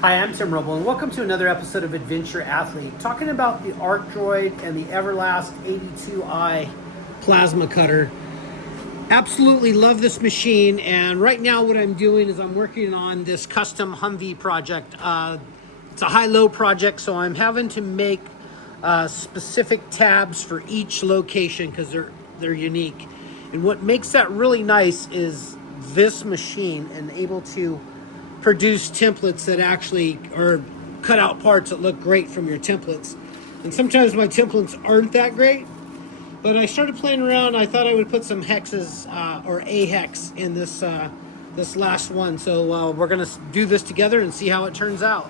Hi, I'm Tim Roble, and welcome to another episode of Adventure Athlete, talking about the Droid and the Everlast 82i plasma cutter. Absolutely love this machine, and right now what I'm doing is I'm working on this custom Humvee project. It's a high-low project, so I'm having to make specific tabs for each location because they're unique. And what makes that really nice is this machine and able to produce templates that actually are cut out parts that look great from your templates. And sometimes my templates aren't that great, but I started playing around. I thought I would put some hexes or a hex in this this last one. So we're gonna do this together and see how it turns out.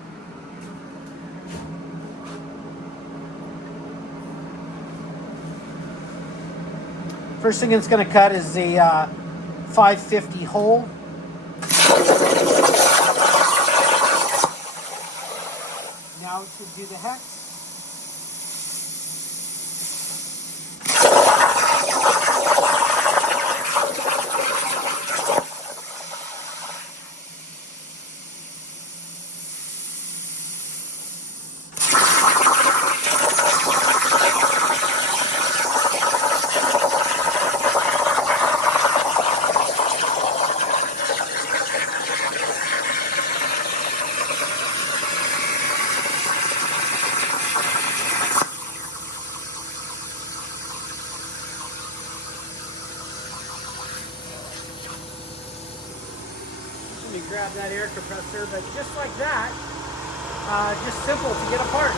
First thing it's gonna cut is a 550 hole. Now to do the hex. Let me grab that air compressor, but just like that, just simple to get apart.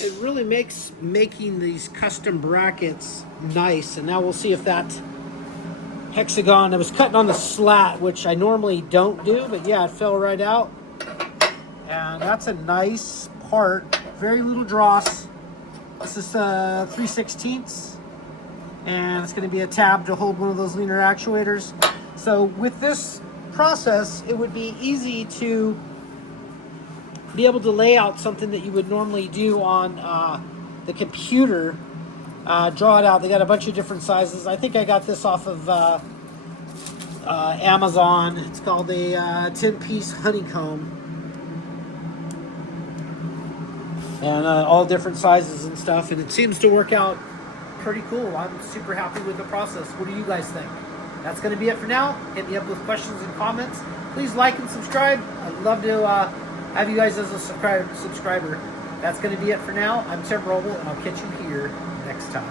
It really makes making these custom brackets nice, and now we'll see if that hexagon, I was cutting on the slat, which I normally don't do, but yeah, it fell right out. And that's a nice part, very little dross. This is 3/16, and it's going to be a tab to hold one of those leaner actuators. So with this process, it would be easy to be able to lay out something that you would normally do on the computer, draw it out. They got a bunch of different sizes. I think I got this off of Amazon. It's called a 10-piece honeycomb. And all different sizes and stuff, and it seems to work out pretty cool. I'm super happy with the process. What do you guys think? That's going to be it for now. Hit me up with questions and comments. Please like and subscribe. I'd love to have you guys as a subscriber. That's going to be it for now. I'm Tim Roble, and I'll catch you here next time.